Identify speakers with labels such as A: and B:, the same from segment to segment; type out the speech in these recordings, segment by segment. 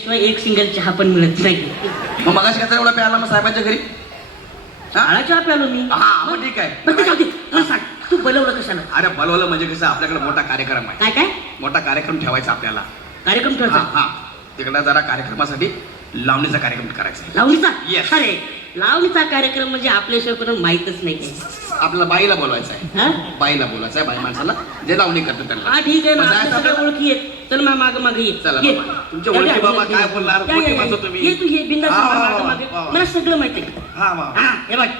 A: शिवाय एक सिंगल चहा पण मिळत नाही.
B: मग मगाशी कसा एवढा प्याला मग साहेबांच्या घरी?
A: काळा चहा प्यालो मी.
B: हा मग ठीक आहे.
A: बरं ते जाऊ दे. मला सांग तू बोलवलं कशाला?
B: अरे बोलवलं म्हणजे कसं आपल्याकडे मोठा कार्यक्रम आहे.
A: काय काय
B: मोठा कार्यक्रम ठेवायचा आपल्याला.
A: कार्यक्रम
B: हा
A: ठेवायचा?
B: हा तिकडे जरा कार्यक्रमासाठी लावणीचा कार्यक्रम करायचा आहे.
A: लावणीचा?
B: Yes.
A: अरे लावणीचा कार्यक्रम म्हणजे आपल्याशिवाय कोणाला माहीतच नाही काही.
B: आपल्याला बाईला बोलवायचं आहे.
A: हा?
B: बाईला बोलायचं आहे, बाई माणसाला जे लावणी करतात त्यांना.
A: हा ठीक आहे ना,
B: मग
A: आपल्या
B: जायचं
A: सगळ्या
B: आपल्याला?
A: ओळखी आहेत. चल माग मागे ये.
B: चला
A: ये.
B: बाबा. तुमच्या ओळखी बाबा काय बोलणार?
A: या,
B: मोठी
A: या,
B: माणसं
A: या.
B: तुम्ही.
A: ये तू ये बिंदास
B: हा,
A: मागे
B: वा,
A: मागे.
B: वा, वा.
A: मला सगळं माहिती आहे.
B: हा वा.
A: हा हे बघ,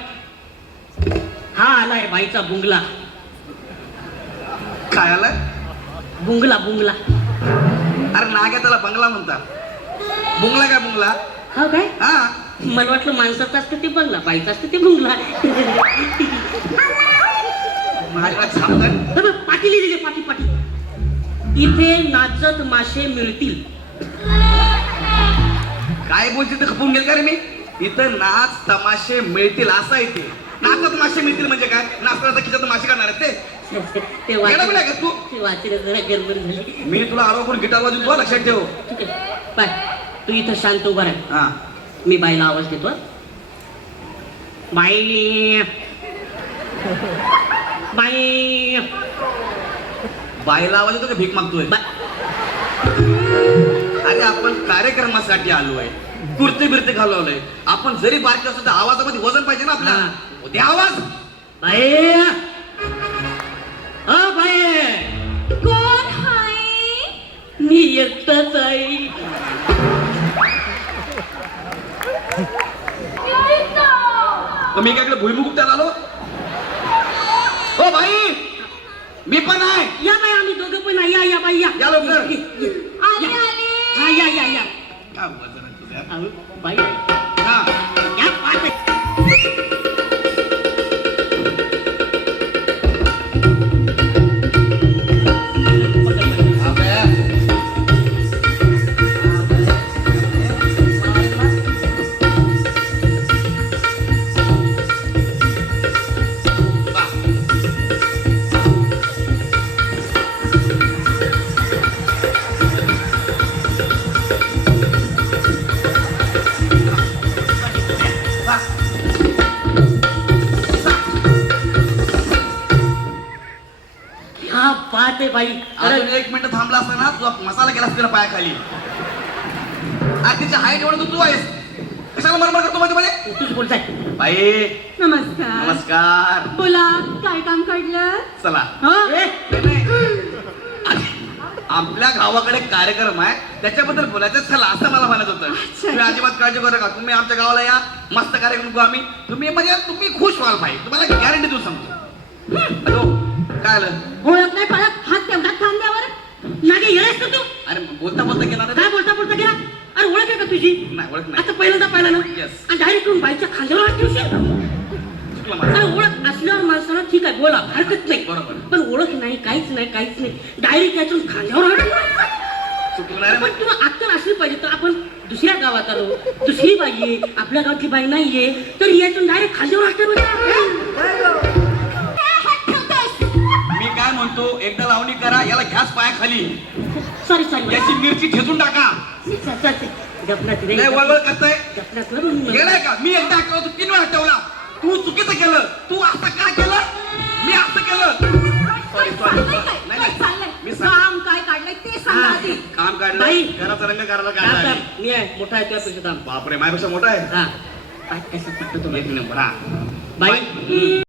A: हा आलाय बाईचा बुंगला.
B: काय आलं?
A: बुंगला बुंगला.
B: अरे नाग्या त्याला बंगला म्हणतात. बुंगला काय बुंगला?
A: हा काय?
B: हा
A: मला वाटलं माणसाचं असतं ते बंगला, बाईचं असतं ते बुंगला.
B: माझ्या सांगत
A: बघ, पाटी लिहिलेली पाटी पाटी. इथे नाचत मासे मिळतील.
B: काय बोलते ते खपून गेल का रे मी? इथं नाच तमाशे मिळतील असं आहे ते. नाचत मासे मिळतील म्हणजे काय? नाचताना खिशात मासे काढणार आहेत ते?
A: ते
B: येडा बिडा का तू?
A: वाचलं जरा गडबड झाली.
B: मी तुला आडवा करून गिटार वाजून तुला लक्षात ठेव.
A: ठीक आहे बाय. तू इथं शांत उभा राह.
B: हा
A: मी बाईला आवाज देतो. बाई बाई
B: बाईला आवाज येतो का भीक मागतोय? अरे आपण कार्यक्रमासाठी आलोय, कुर्ते बिरते घालवलंय. आपण जरी बारके असतो तर आवाजामध्ये वजन पाहिजे ना आपला.
A: हा.
B: उद्या आवाज.
A: बाई अ बाई
C: कोण हाय?
A: मी एकटाच आहे.
B: तर मी काय इकडे भुईमुग त्याला आलो? हो भाई मी पण आहे.
A: या बाई आम्ही दोघं पण आहे. या बाई या.
B: या लवकर.
C: आले आले.
A: हा या.
B: काय वजन आहे तुझ्या?
A: अहो, बाई
B: हा.
A: या पाच.
B: हा बया. वा. वा.
A: क्या बात आहे बाई.
B: अजून 1 मिनिट थांबला असता ना तुझा मसाला गेला असता पायाखाली. आज तिच्या हाईट एवढं तू आहेस, कशाला मरमर करतो मध्ये मध्ये?
A: तुझं बोलताय.
B: बाई
C: नमस्कार.
B: नमस्कार.
C: बोला काय काम काढलं?
B: चला.
A: ए,
B: नाही. आपल्या गावाकडे कार्यक्रम आहे त्याच्याबद्दल बोलायचं. चला असं मला म्हणत होतं. तुम्ही अजिबात काळजी करू नका. तुम्ही आमच्या गावाला या, मस्त कार्यक्रम करू आम्ही. तुम्ही म्हणजे तुम्ही खुश व्हाल भाई, तुम्हाला गॅरंटी देऊन सांगतो. हॅलो काय आलं?
C: ओळख नाही पाळत हात तेवढा खांद्यावर.
A: नागे येणार का तू?
B: अरे बोलता बोलता गेला
A: काय बोलता गेला? अरे ओळख आहे का तुझी?
B: नाही ओळख नाही.
A: आता पहिल्यांदा पाहिला ना.
B: Yes.
A: आणि डायरेक्ट करून बाईच्या खांद्यावर हात ठेवशील.
B: चुकलं माझं.
A: अरे ओळख असल्यावर माणसाला ठीक आहे बोला, हरकत नाही.
B: बरोबर.
A: पण ओळख नाही, काहीच नाही. डायरेक्ट त्यातून खांद्यावर हात.
B: चुकलं नाही रे
A: पण तुला अक्कल असली पाहिजे. तर आपण दुसऱ्या गावात आलो, दुसरी बाई आहे, आपल्या गावातली बाई नाहीये, तर यातून डायरेक्ट खांद्यावर हात ठेवायचा.
B: मी काय म्हणतो, एकदा लावणी करा, याला घ्यास पायाखाली.
A: सॉरी
B: याची मिरची ठेचून टाका.
A: जपनात
B: लय वळवळ करताय.
A: जपनात
B: गेलाय का? मी एकदा हटवला, तू 3 वेळा हटवला. तू चुकीचं केलं. तू असं का केलं? मी असं केलं.
C: काय चाललंय काय?
B: नाही,
C: काय
B: नाही.
C: चाललंय?
B: मी सांग-
C: काम काय काढलंय ते सांगा आधी.
B: काम काढलं.
A: बाई.
B: घराचा रंग करायला
A: काय
B: काढला.
A: कर? मी आहे मोठा आहे तुझ्यापेक्षा दाम.
B: बापरे माझ्यापेक्षा मोठा आहे.
A: हा काय कसं पटतं तुला?
B: 1 नंबर. हा
A: बाई